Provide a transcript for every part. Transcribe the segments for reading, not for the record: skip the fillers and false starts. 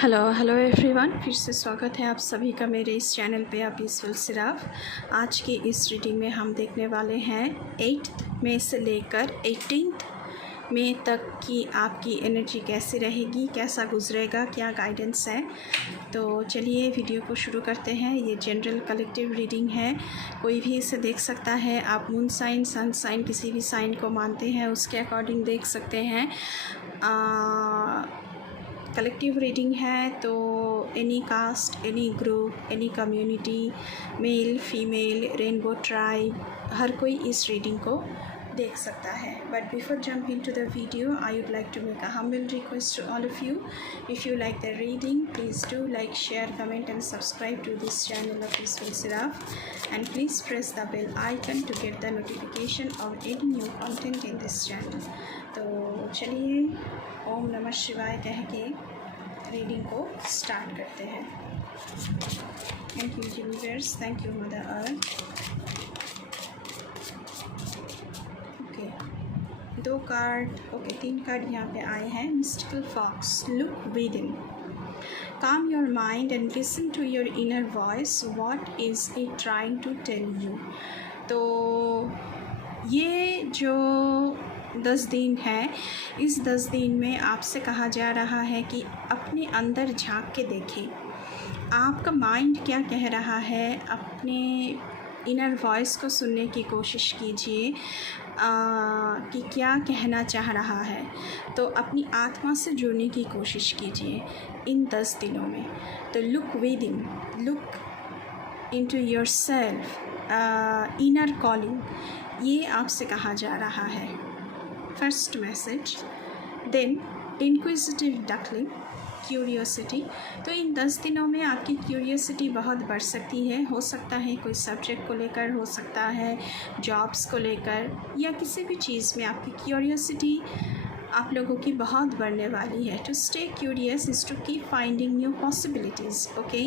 Hello everyone, फिर से स्वागत है आप सभी का मेरे इस चैनल पे पीसफुल सिराफ। आज की इस रीडिंग में हम देखने वाले हैं 8th मई से लेकर 18th मई तक की आपकी एनर्जी कैसी रहेगी, कैसा गुजरेगा, क्या गाइडेंस है। तो चलिए वीडियो को शुरू करते हैं। ये जनरल कलेक्टिव रीडिंग है, कोई भी इसे देख सकता है। आप मून साइन, सन साइन, किसी भी साइन को मानते हैं उसके अकॉर्डिंग देख सकते हैं। कलेक्टिव रीडिंग है तो any caste, any group, any community, male female, rainbow tribe, हर कोई इस रीडिंग को देख सकता है। But before jump into the video, I would like to make a humble request to all of you, if you like the reading, please do like, share, comment and subscribe to this channel of Peaceful Siraf, and please press the bell icon to get the notification of any new content in this channel. तो चलिए ओम नमः शिवाय कह के reading को start करते हैं। Thank you universe, thank you mother earth. Okay, 2 card, okay 3 card यहाँ पे आए हैं। Mystical fox, look within, calm your mind and listen to your inner voice, what is it trying to tell you। तो ये जो 10 दिन है, इस 10 दिन में आपसे कहा जा रहा है कि अपने अंदर झांक के देखें, आपका माइंड क्या कह रहा है। अपने इनर वॉइस को सुनने की कोशिश कीजिए कि क्या कहना चाह रहा है। तो अपनी आत्मा से जुड़ने की कोशिश कीजिए इन 10 दिनों में। तो look within, look into yourself, inner calling, ये आपसे कहा जा रहा है। First message. Then inquisitive duckling, curiosity. तो इन 10 दिनों में आपकी क्यूरियोसिटी बहुत बढ़ सकती है। हो सकता है कोई सब्जेक्ट को लेकर, हो सकता है जॉब्स को लेकर, या किसी भी चीज़ में आपकी क्यूरियोसिटी आप लोगों की बहुत बढ़ने वाली है। To stay curious is to keep finding new possibilities. Okay,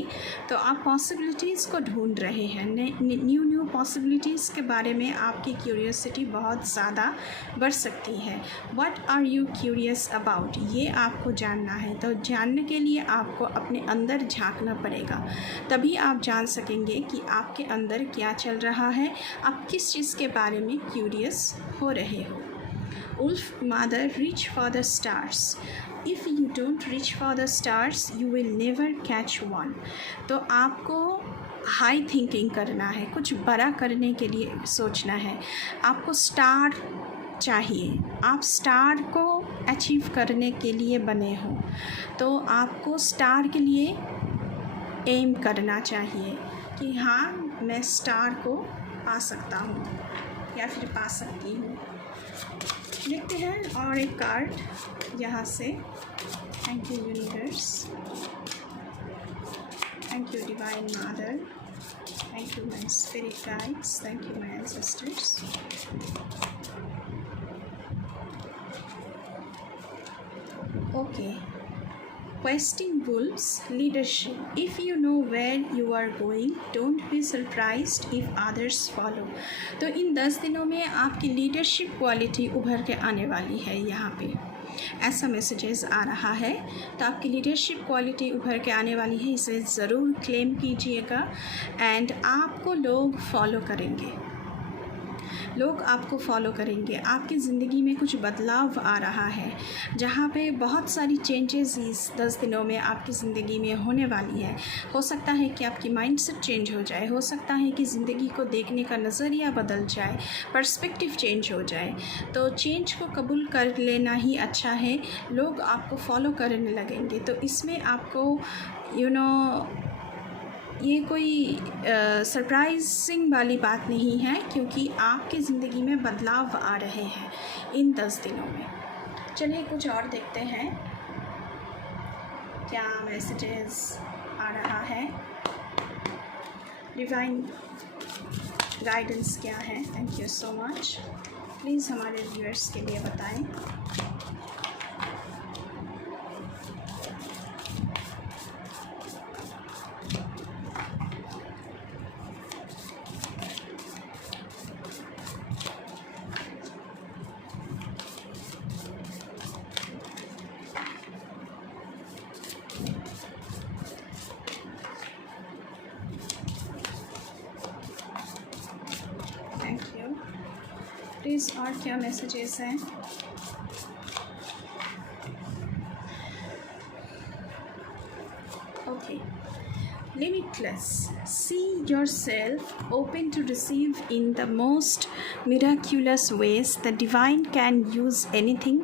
तो आप पॉसिबिलिटीज़ को ढूंढ रहे हैं, न्यू पॉसिबिलिटीज़ के बारे में आपकी क्यूरियोसिटी बहुत ज़्यादा बढ़ सकती है। What are you curious about, ये आपको जानना है। तो जानने के लिए आपको अपने अंदर झांकना पड़ेगा, तभी आप जान सकेंगे कि आपके अंदर क्या चल रहा है, आप किस चीज़ के बारे में क्यूरियस हो रहे हो। Wolf mother, reach for the stars. If you don't reach for the stars, you will never catch one. तो आपको हाई थिंकिंग करना है, कुछ बड़ा करने के लिए सोचना है। आपको स्टार चाहिए, आप स्टार को अचीव करने के लिए बने हो। तो आपको स्टार के लिए एम करना चाहिए कि हाँ, मैं स्टार को पा सकता हूँ या फिर पा सकती हूँ। लिखते हैं और एक कार्ड यहाँ से। Thank you universe, thank you divine mother, thank you my spirit guides, thank you my ancestors. Okay, Questing wolves, leadership. If you know where you are going, don't be surprised if others follow. तो इन 10 दिनों में आपकी leadership quality उभर के आने वाली है। यहाँ पे ऐसा मैसेजेस आ रहा है। तो आपकी लीडरशिप क्वालिटी उभर के आने वाली है, इसे ज़रूर क्लेम कीजिएगा। एंड आपको लोग फॉलो करेंगे, लोग आपको फॉलो करेंगे। आपकी ज़िंदगी में कुछ बदलाव आ रहा है, जहाँ पे बहुत सारी चेंजेस इस 10 दिनों में आपकी ज़िंदगी में होने वाली है। हो सकता है कि आपकी माइंडसेट चेंज हो जाए, हो सकता है कि ज़िंदगी को देखने का नज़रिया बदल जाए, पर्सपेक्टिव चेंज हो जाए। तो चेंज को कबूल कर लेना ही अच्छा है। लोग आपको फॉलो करने लगेंगे, तो इसमें आपको ये कोई सरप्राइजिंग वाली बात नहीं है, क्योंकि आपकी ज़िंदगी में बदलाव आ रहे हैं इन 10 दिनों में। चलिए कुछ और देखते हैं क्या मैसेजेस आ रहा है, डिवाइन गाइडेंस क्या है। Thank you so much. Please हमारे व्यूअर्स के लिए बताएं। गाइस, और क्या मैसेजेस हैं? Okay, limitless. See yourself open to receive in the most miraculous ways. The divine can use anything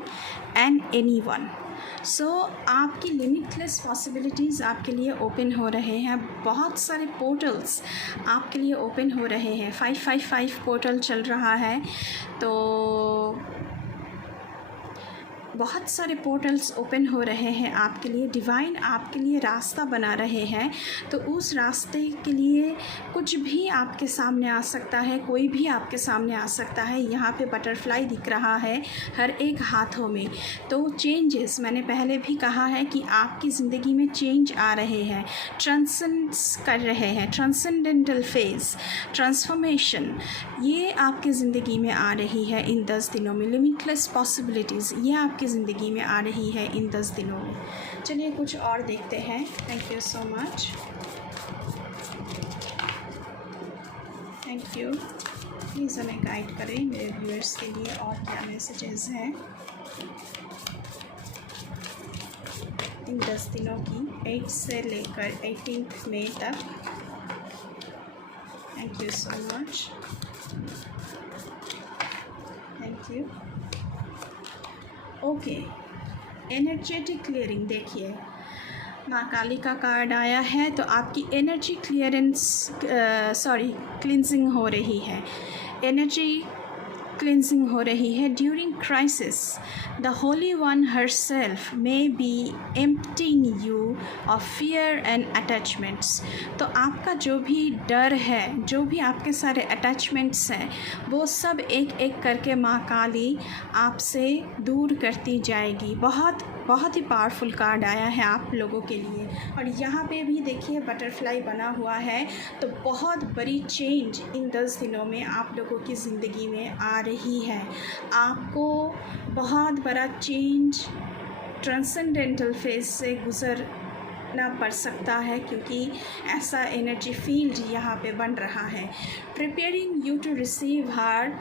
and anyone. So आपकी लिमिटलेस पॉसिबिलिटीज़ आपके लिए ओपन हो रहे हैं. बहुत सारे पोर्टल्स आपके लिए ओपन हो रहे हैं. 555 पोर्टल चल रहा है, तो बहुत सारे पोर्टल्स ओपन हो रहे हैं आपके लिए. डिवाइन आपके लिए रास्ता बना रहे हैं. तो उस रास्ते के लिए कुछ भी आपके सामने आ सकता है, कोई भी आपके सामने आ सकता है. यहाँ पे बटरफ्लाई दिख रहा है हर एक हाथों में. तो चेंजेस, मैंने पहले भी कहा है कि आपकी ज़िंदगी में चेंज आ रहे हैं, ट्रांसेंड्स कर रहे हैं. ट्रांसेंडेंटल फेज, ट्रांसफॉर्मेशन, ये आपकी ज़िंदगी में आ रही है इन 10 दिनों में. लिमिटलेस पॉसिबिलिटीज़ ये आपकी ज़िंदगी में आ रही है इन 10 दिनों में. चलिए कुछ और देखते हैं. Thank you so much. Thank you. Please हमें गाइड करें मेरे व्यूअर्स के लिए और क्या मैसेजेस हैं इन 10 दिनों की, 8 से लेकर 18 मई तक. Thank you so much. Thank you. Okay, energetic clearing. देखिए, माँ काली का कार्ड आया है, तो आपकी एनर्जी क्लिनजिंग हो रही है. एनर्जी क्लिनजिंग हो रही है. During crisis the Holi one herself may be emptying you of fear and attachments. तो आपका जो भी डर है, जो भी आपके सारे अटैचमेंट्स हैं, वो सब एक एक करके माँ काली आपसे दूर करती जाएगी. बहुत बहुत ही पावरफुल कार्ड आया है आप लोगों के लिए. और यहाँ पे भी देखिए बटरफ्लाई बना हुआ है. तो बहुत बड़ी चेंज इन 10 दिनों में आप लोगों की ज़िंदगी में आ रही है. आपको बहुत बड़ा चेंज ट्रांसेंडेंटल फेज से गुज़रना पड़ सकता है, क्योंकि ऐसा एनर्जी फील्ड यहाँ पे बन रहा है. Preparing you to receive her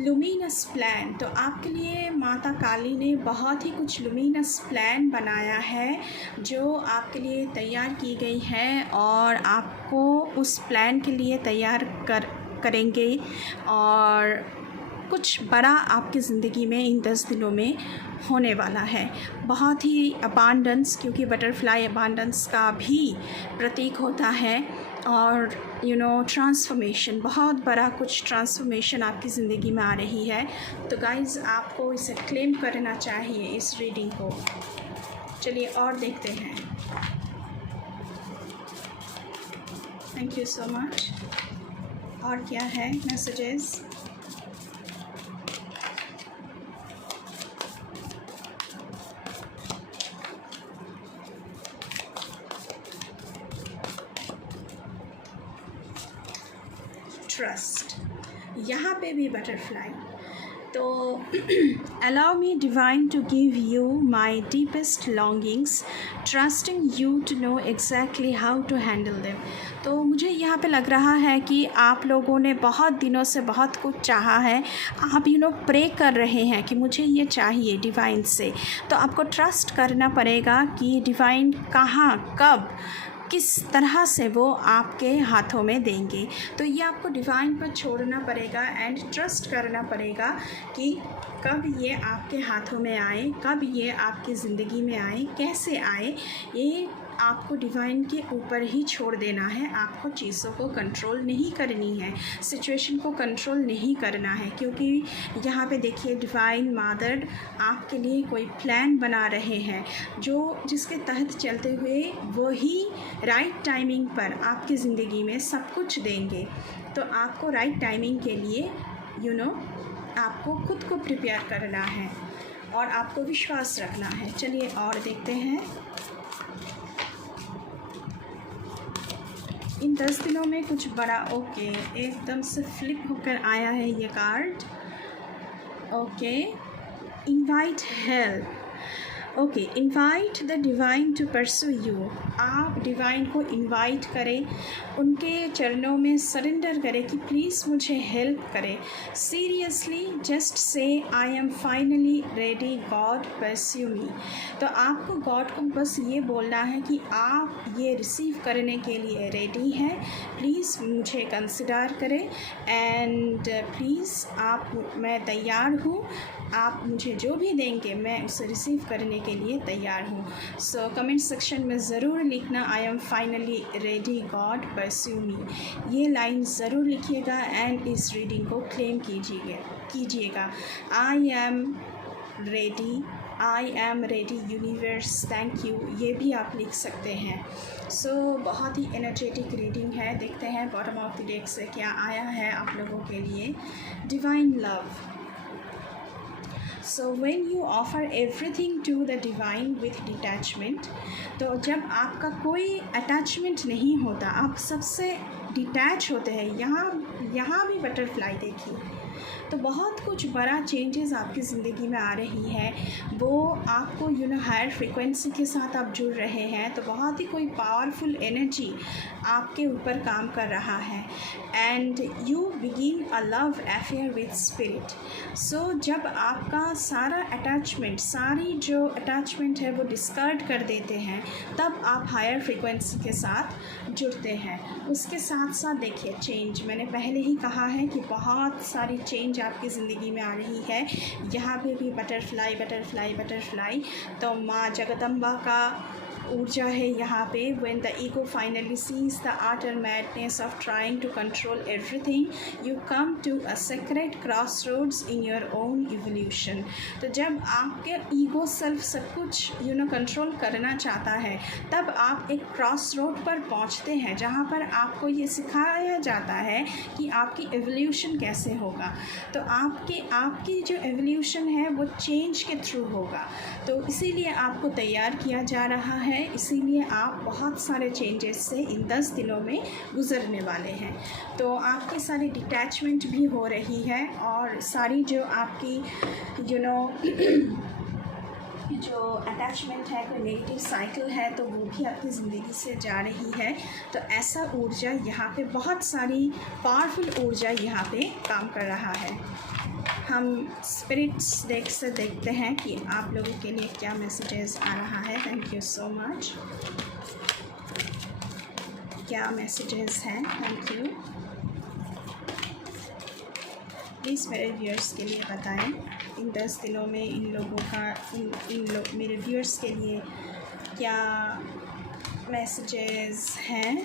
luminous plan. तो आपके लिए माता काली ने बहुत ही कुछ लुमिनस प्लान बनाया है, जो आपके लिए तैयार की गई है, और आपको उस प्लान के लिए तैयार करेंगे. और कुछ बड़ा आपकी ज़िंदगी में इन 10 दिनों में होने वाला है. बहुत ही अबांडेंस, क्योंकि बटरफ्लाई अबांडेंस का भी प्रतीक होता है. और ट्रांसफॉर्मेशन, बहुत बड़ा कुछ ट्रांसफॉर्मेशन आपकी ज़िंदगी में आ रही है. तो गाइज़, आपको इसे क्लेम करना चाहिए, इस रीडिंग को. चलिए और देखते हैं. Thank you so much. और क्या है मैसेजेस? ट्रस्ट, यहाँ पे भी बटरफ्लाई. तो allow me divine to give you my deepest longings, trusting you to know exactly how to handle them. तो मुझे यहाँ पे लग रहा है कि आप लोगों ने बहुत दिनों से बहुत कुछ चाहा है. आप प्रे कर रहे हैं कि मुझे ये चाहिए डिवाइन से. तो आपको ट्रस्ट करना पड़ेगा कि डिवाइन कहाँ, कब, किस तरह से वो आपके हाथों में देंगे. तो ये आपको डिवाइन पर छोड़ना पड़ेगा एंड ट्रस्ट करना पड़ेगा कि कब ये आपके हाथों में आए, कब ये आपकी ज़िंदगी में आए, कैसे आए, ये आपको डिवाइन के ऊपर ही छोड़ देना है. आपको चीज़ों को कंट्रोल नहीं करनी है, सिचुएशन को कंट्रोल नहीं करना है, क्योंकि यहाँ पे देखिए डिवाइन मदर आपके लिए कोई प्लान बना रहे हैं, जिसके तहत चलते हुए वही राइट टाइमिंग पर आपकी ज़िंदगी में सब कुछ देंगे. तो आपको राइट टाइमिंग के लिए आपको खुद को प्रिपेयर करना है और आपको विश्वास रखना है. चलिए और देखते हैं. इन 10 दिनों में कुछ बड़ा. ओके, एकदम से फ्लिप होकर आया है ये card. Okay, invite help. Okay, invite the divine to pursue you. आप डिवाइन को इनवाइट करें, उनके चरणों में सरेंडर करें कि प्लीज़ मुझे हेल्प करें। Seriously just say I am finally ready God pursue me. तो आपको गॉड को बस ये बोलना है कि आप ये रिसीव करने के लिए रेडी हैं, प्लीज़ मुझे कंसिडर करें एंड प्लीज़ मैं तैयार हूँ, आप मुझे जो भी देंगे मैं उसे रिसीव करने के लिए तैयार हूँ। सो कमेंट सेक्शन में ज़रूर लिखना I am finally ready God pursue me. ये लाइन ज़रूर लिखिएगा एंड इस रीडिंग को क्लेम कीजिएगा। I am ready universe thank you, ये भी आप लिख सकते हैं। सो बहुत ही एनर्जेटिक रीडिंग है। देखते हैं बॉटम ऑफ द डेक से क्या आया है आप लोगों के लिए। Divine love. So when you offer everything to the divine with detachment, तो जब आपका कोई अटैचमेंट नहीं होता, आप सबसे डिटैच होते हैं, यहाँ भी बटरफ्लाई देखिए, तो बहुत कुछ बड़ा चेंजेस आपकी ज़िंदगी में आ रही है। वो आपको हायर फ्रिक्वेंसी के साथ आप जुड़ रहे हैं, तो बहुत ही कोई पावरफुल एनर्जी आपके ऊपर काम कर रहा है and you begin a love affair with spirit. So जब आपका सारी जो अटैचमेंट है वो डिस्कार्ड कर देते हैं, तब आप हायर फ्रिक्वेंसी के साथ जुड़ते हैं। उसके साथ साथ देखिए चेंज, मैंने पहले ही कहा है कि बहुत सारी चेंज आपकी ज़िंदगी में आ रही है। यहाँ पे भी बटरफ्लाई बटरफ्लाई बटरफ्लाई, तो माँ जगदम्बा का ऊर्जा है यहाँ पे। When the ego finally cease the utter madness of trying to control everything, you come to a sacred crossroads in your own evolution। तो जब आपके ईगो सेल्फ सब कुछ कंट्रोल करना चाहता है, तब आप एक क्रॉस रोड पर पहुँचते हैं जहाँ पर आपको ये सिखाया जाता है कि आपकी एवोल्यूशन कैसे होगा। तो आपकी जो एवोल्यूशन है वो चेंज के थ्रू होगा, तो इसीलिए आपको तैयार किया जा रहा है। इसीलिए आप बहुत सारे चेंजेस से इन 10 दिनों में गुजरने वाले हैं। तो आपकी सारी डिटैचमेंट भी हो रही है और सारी जो आपकी जो अटैचमेंट है, कोई नेगेटिव साइकिल है, तो वो भी आपकी ज़िंदगी से जा रही है। तो ऐसा ऊर्जा यहाँ पे, बहुत सारी पावरफुल ऊर्जा यहाँ पे काम कर रहा है। हम स्पिरिट्स डेक से देखते हैं कि आप लोगों के लिए क्या मैसेजेस आ रहा है। Thank you so much. क्या मैसेजेस हैं? Thank you. प्लीज़ मेरे व्यूअर्स के लिए बताएं इन 10 दिनों में इन लोगों का मेरे व्यूअर्स के लिए क्या मैसेजेस हैं।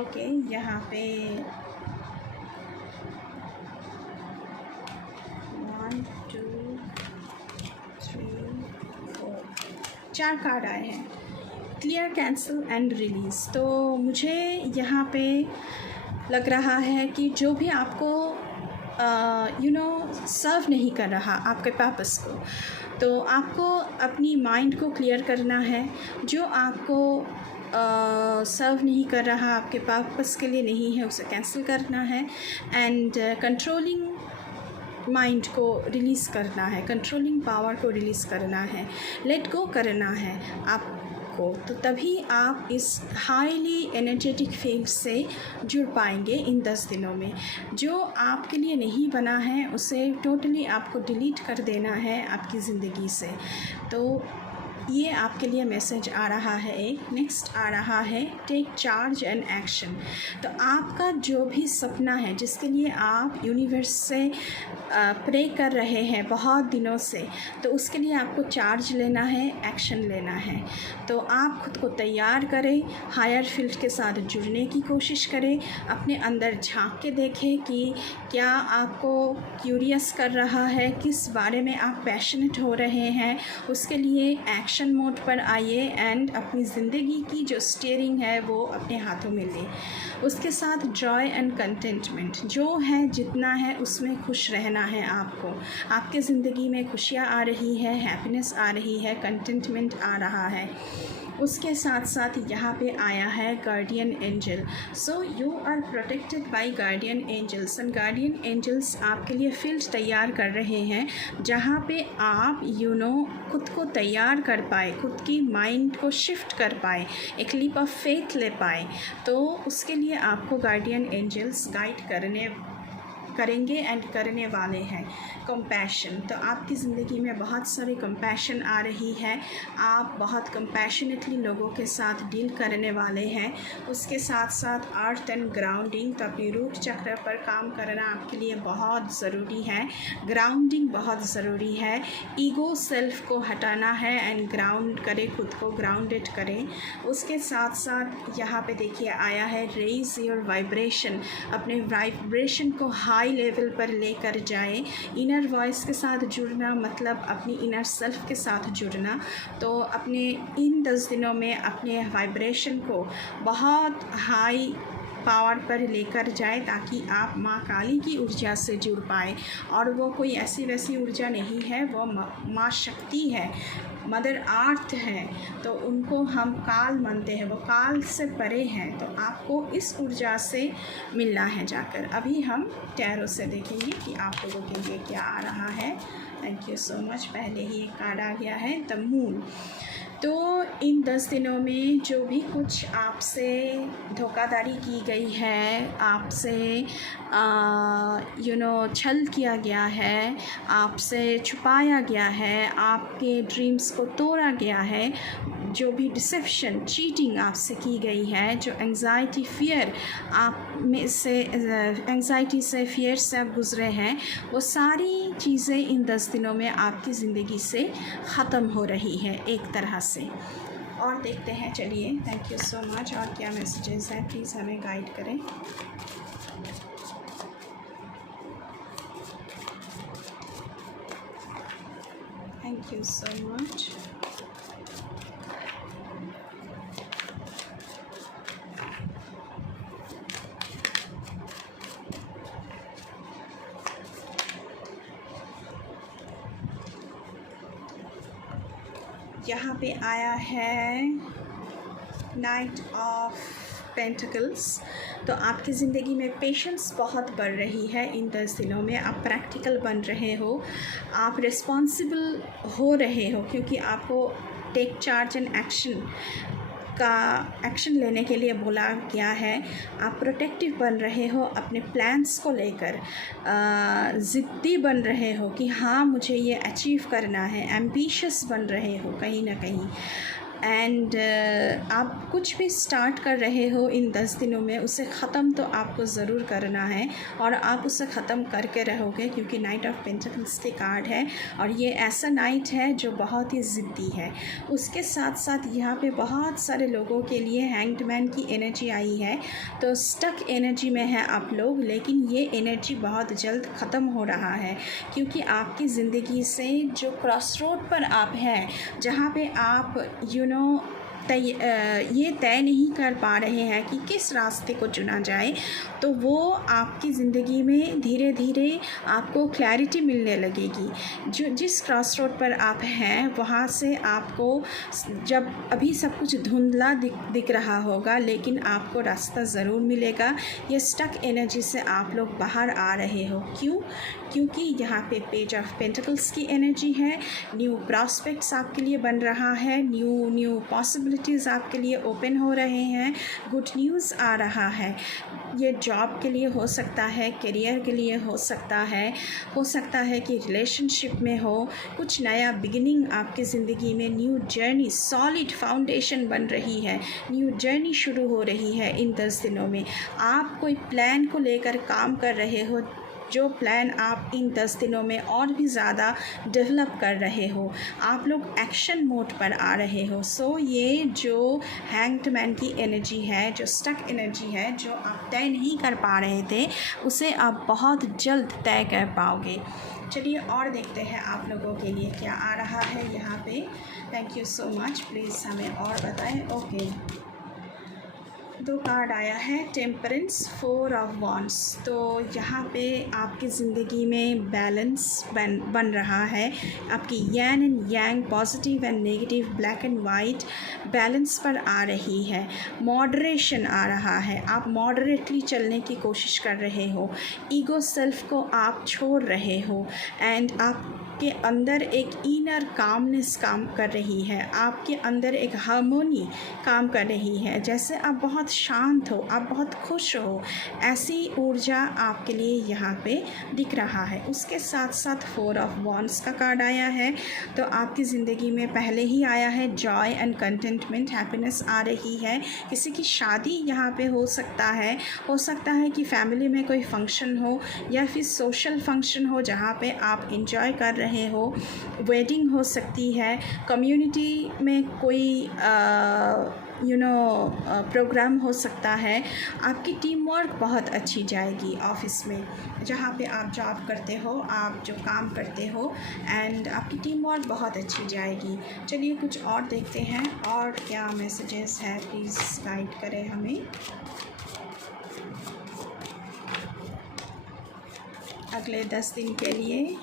ओके, यहाँ पे 1 2 3 4 4 कार्ड आए हैं। Clear, cancel and release. तो मुझे यहाँ पे लग रहा है कि जो भी आपको सर्व नहीं कर रहा आपके पर्पस को, तो आपको अपनी माइंड को क्लियर करना है। जो आपको सर्व नहीं कर रहा, आपके पर्पस के लिए नहीं है, उसे कैंसिल करना है एंड कंट्रोलिंग माइंड को रिलीज़ करना है, कंट्रोलिंग पावर को रिलीज़ करना है, लेट गो करना है आपको। तो तभी आप इस हाईली एनर्जेटिक फील्ड से जुड़ पाएंगे इन 10 दिनों में। जो आपके लिए नहीं बना है उसे टोटली आपको डिलीट कर देना है आपकी ज़िंदगी से। तो ये आपके लिए मैसेज आ रहा है। एक नेक्स्ट आ रहा है टेक चार्ज एंड एक्शन। तो आपका जो भी सपना है, जिसके लिए आप यूनिवर्स से प्रे कर रहे हैं बहुत दिनों से, तो उसके लिए आपको चार्ज लेना है, एक्शन लेना है। तो आप खुद को तैयार करें, हायर फील्ड के साथ जुड़ने की कोशिश करें, अपने अंदर झांक के देखें कि क्या आपको क्यूरियस कर रहा है, किस बारे में आप पैशनेट हो रहे हैं, उसके लिए एक्शन एक्शन मोड पर आइए एंड अपनी ज़िंदगी की जो स्टीयरिंग है वो अपने हाथों में ले। उसके साथ जॉय एंड कंटेंटमेंट, जो है जितना है उसमें खुश रहना है आपको। आपके ज़िंदगी में खुशियाँ आ रही है, हैप्पीनेस आ रही है, कंटेंटमेंट आ रहा है। उसके साथ साथ यहाँ पे आया है guardian angel. So you are protected by guardian angels and guardian angels आपके लिए फील्ड तैयार कर रहे हैं जहाँ पे आप खुद को तैयार कर पाए, खुद की माइंड को शिफ्ट कर पाए, एक लीप ऑफ फेथ ले पाए। तो उसके लिए आपको गार्डियन एंजल्स गाइड करेंगे एंड करने वाले हैं। कंपैशन, तो आपकी ज़िंदगी में बहुत सारी कंपैशन आ रही है, आप बहुत कंपैशनेटली लोगों के साथ डील करने वाले हैं। उसके साथ साथ अर्थ एंड ग्राउंडिंग, तो अपनी रूट चक्र पर काम करना आपके लिए बहुत ज़रूरी है। ग्राउंडिंग बहुत ज़रूरी है। ईगो सेल्फ को हटाना है एंड ग्राउंड करें, खुद को ग्राउंडेड करें। उसके साथ साथ यहाँ पे देखिए आया है रेज योर वाइब्रेशन, अपने वाइब्रेशन को हाई लेवल पर लेकर जाए। इनर वॉइस के साथ जुड़ना मतलब अपनी इनर सेल्फ के साथ जुड़ना। तो अपने इन 10 दिनों में अपने वाइब्रेशन को बहुत हाई पावर पर लेकर जाए ताकि आप माँ काली की ऊर्जा से जुड़ पाए। और वो कोई ऐसी वैसी ऊर्जा नहीं है, वो माँ शक्ति है, मदर अर्थ है। तो उनको हम काल मानते हैं, वो काल से परे हैं। तो आपको इस ऊर्जा से मिलना है जाकर। अभी हम टैरो से देखेंगे कि आप लोगों के लिए क्या आ रहा है। Thank you so much. पहले ही एक कार्ड आ गया है द मून। तो इन 10 दिनों में जो भी कुछ आपसे धोखाधड़ी की गई है, आपसे छल किया गया है, आपसे छुपाया गया है, आपके ड्रीम्स को तोड़ा गया है, जो भी डिसेप्शन, चीटिंग आपसे की गई है, जो एंग्जाइटी, फियर आप में से एंग्जाइटी से, फियर से आप गुज़रे हैं, वो सारी चीज़ें इन 10 दिनों में आपकी ज़िंदगी से ख़त्म हो रही है एक तरह से। और देखते हैं, चलिए। Thank you so much. और क्या मैसेजेस हैं, प्लीज़ हमें गाइड करें। Thank you so much. यहाँ पे आया है नाइट ऑफ पेंटिकल्स। तो आपकी ज़िंदगी में पेशेंस बहुत बढ़ रही है इन 10 दिनों में। आप प्रैक्टिकल बन रहे हो, आप रिस्पॉन्सिबल हो रहे हो, क्योंकि आपको टेक चार्ज एंड एक्शन लेने के लिए बोला गया है। आप प्रोटेक्टिव बन रहे हो अपने प्लान्स को लेकर, ज़िद्दी बन रहे हो कि हाँ मुझे ये अचीव करना है, एम्बिशियस बन रहे हो कहीं ना कहीं। एंड आप कुछ भी स्टार्ट कर रहे हो इन 10 दिनों में, उसे ख़त्म तो आपको ज़रूर करना है और आप उसे ख़त्म करके रहोगे, क्योंकि नाइट ऑफ पेंटिकल्स के कार्ड है और ये ऐसा नाइट है जो बहुत ही ज़िद्दी है। उसके साथ साथ यहाँ पे बहुत सारे लोगों के लिए हैंग्ड मैन की एनर्जी आई है। तो स्टक एनर्जी में है आप लोग, लेकिन ये एनर्जी बहुत जल्द ख़त्म हो रहा है, क्योंकि आपकी ज़िंदगी से जो क्रॉस रोड पर आप हैं, जहाँ पे आप ये तय नहीं कर पा रहे हैं कि किस रास्ते को चुना जाए, तो वो आपकी ज़िंदगी में धीरे धीरे आपको क्लैरिटी मिलने लगेगी। जो जिस क्रॉस रोड पर आप हैं वहाँ से आपको, जब अभी सब कुछ धुंधला दिख रहा होगा, लेकिन आपको रास्ता ज़रूर मिलेगा। ये स्टक एनर्जी से आप लोग बाहर आ रहे हो। क्यों? क्योंकि यहाँ पे पेज ऑफ पेंटिकल्स की एनर्जी है। न्यू प्रॉस्पेक्ट्स आपके लिए बन रहा है, न्यू पॉसिबिलिटीज़ आपके लिए ओपन हो रहे हैं, गुड न्यूज़ आ रहा है। ये जॉब के लिए हो सकता है, करियर के लिए हो सकता है कि रिलेशनशिप में हो, कुछ नया बिगिनिंग आपकी ज़िंदगी में, न्यू जर्नी, सॉलिड फाउंडेशन बन रही है, न्यू जर्नी शुरू हो रही है इन 10 दिनों में। आप कोई प्लान को लेकर काम कर रहे हो, जो प्लान आप इन 10 दिनों में और भी ज़्यादा डेवलप कर रहे हो, आप लोग एक्शन मोड पर आ रहे हो। सो ये जो हैंग्ड मैन की एनर्जी है, जो स्टक एनर्जी है, जो आप तय नहीं कर पा रहे थे, उसे आप बहुत जल्द तय कर पाओगे। चलिए और देखते हैं आप लोगों के लिए क्या आ रहा है यहाँ पे। Thank you so much, please हमें और बताएं। ओके, 2 कार्ड आया है, टेम्परेंस, 4 ऑफ वॉन्ड्स। तो यहाँ पे आपकी ज़िंदगी में बैलेंस बन रहा है। आपकी yin and yang, positive and negative, black and white balance पर आ रही है। मॉडरेशन आ रहा है, आप मॉडरेटली चलने की कोशिश कर रहे हो। ईगो सेल्फ को आप छोड़ रहे हो एंड आपके अंदर एक इनर कामनेस काम कर रही है, आपके अंदर एक हार्मोनी काम कर रही है। जैसे आप बहुत शांत हो, आप बहुत खुश हो, ऐसी ऊर्जा आपके लिए यहाँ पे दिख रहा है। उसके साथ साथ 4 ऑफ वॉन्ड्स का कार्ड आया है। तो आपकी ज़िंदगी में पहले ही आया है जॉय एंड कंटेंटमेंट, हैप्पीनेस आ रही है। किसी की शादी यहाँ पे हो सकता है कि फैमिली में कोई फंक्शन हो या फिर सोशल फंक्शन हो जहाँ पे आप इंजॉय कर रहे हो। वेडिंग हो सकती है, कम्युनिटी में कोई प्रोग्राम हो सकता है। आपकी टीम वर्क बहुत अच्छी जाएगी ऑफिस में, जहाँ पे आप जॉब करते हो, आप जो काम करते हो, एंड आपकी टीम वर्क बहुत अच्छी जाएगी। चलिए कुछ और देखते हैं और क्या मैसेजेस है, प्लीज़ गाइड करें हमें। अगले 10 दिन के लिए।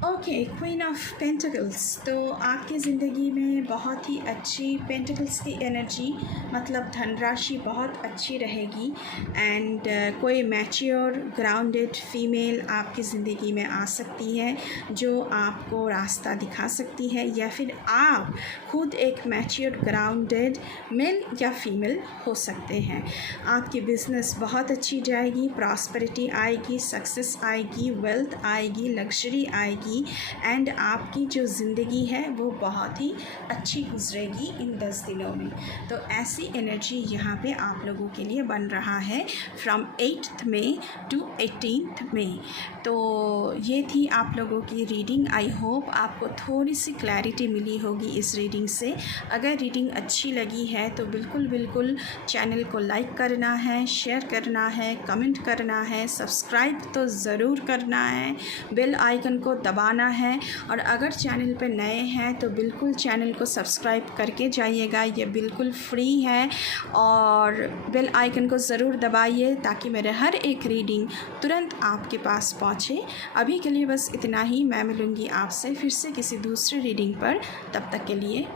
Okay, queen of pentacles. तो आपकी ज़िंदगी में बहुत ही अच्छी पेंटिकल्स की एनर्जी, मतलब धनराशि बहुत अच्छी रहेगी एंड कोई मैच्योर ग्राउंडेड फीमेल आपकी ज़िंदगी में आ सकती है जो आपको रास्ता दिखा सकती है, या फिर आप खुद एक मैच्योर ग्राउंडेड मेल या फीमेल हो सकते हैं। आपकी बिज़नेस बहुत अच्छी जाएगी, प्रॉस्पेरिटी आएगी, सक्सेस आएगी, वेल्थ आएगी, लग्जरी आएगी एंड आपकी जो ज़िंदगी है वो बहुत ही अच्छी गुजरेगी इन 10 दिनों में। तो ऐसी एनर्जी यहाँ पे आप लोगों के लिए बन रहा है from 8th May to 18th मई। तो ये थी आप लोगों की रीडिंग। आई होप आपको थोड़ी सी क्लैरिटी मिली होगी इस रीडिंग से। अगर रीडिंग अच्छी लगी है तो बिल्कुल चैनल को लाइक करना है, शेयर करना है, कमेंट करना है, सब्सक्राइब तो ज़रूर करना है, बेल आइकन को दबाना है। और अगर चैनल पर नए हैं तो बिल्कुल चैनल को सब्सक्राइब करके जाइएगा, ये बिल्कुल फ्री है। और बेल आइकन को ज़रूर दबाइए ताकि मेरे हर एक रीडिंग तुरंत आपके पास पहुँचे। अभी के लिए बस इतना ही। मैं मिलूँगी आपसे फिर से किसी दूसरे रीडिंग पर। तब तक के लिए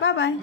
बाय बाय।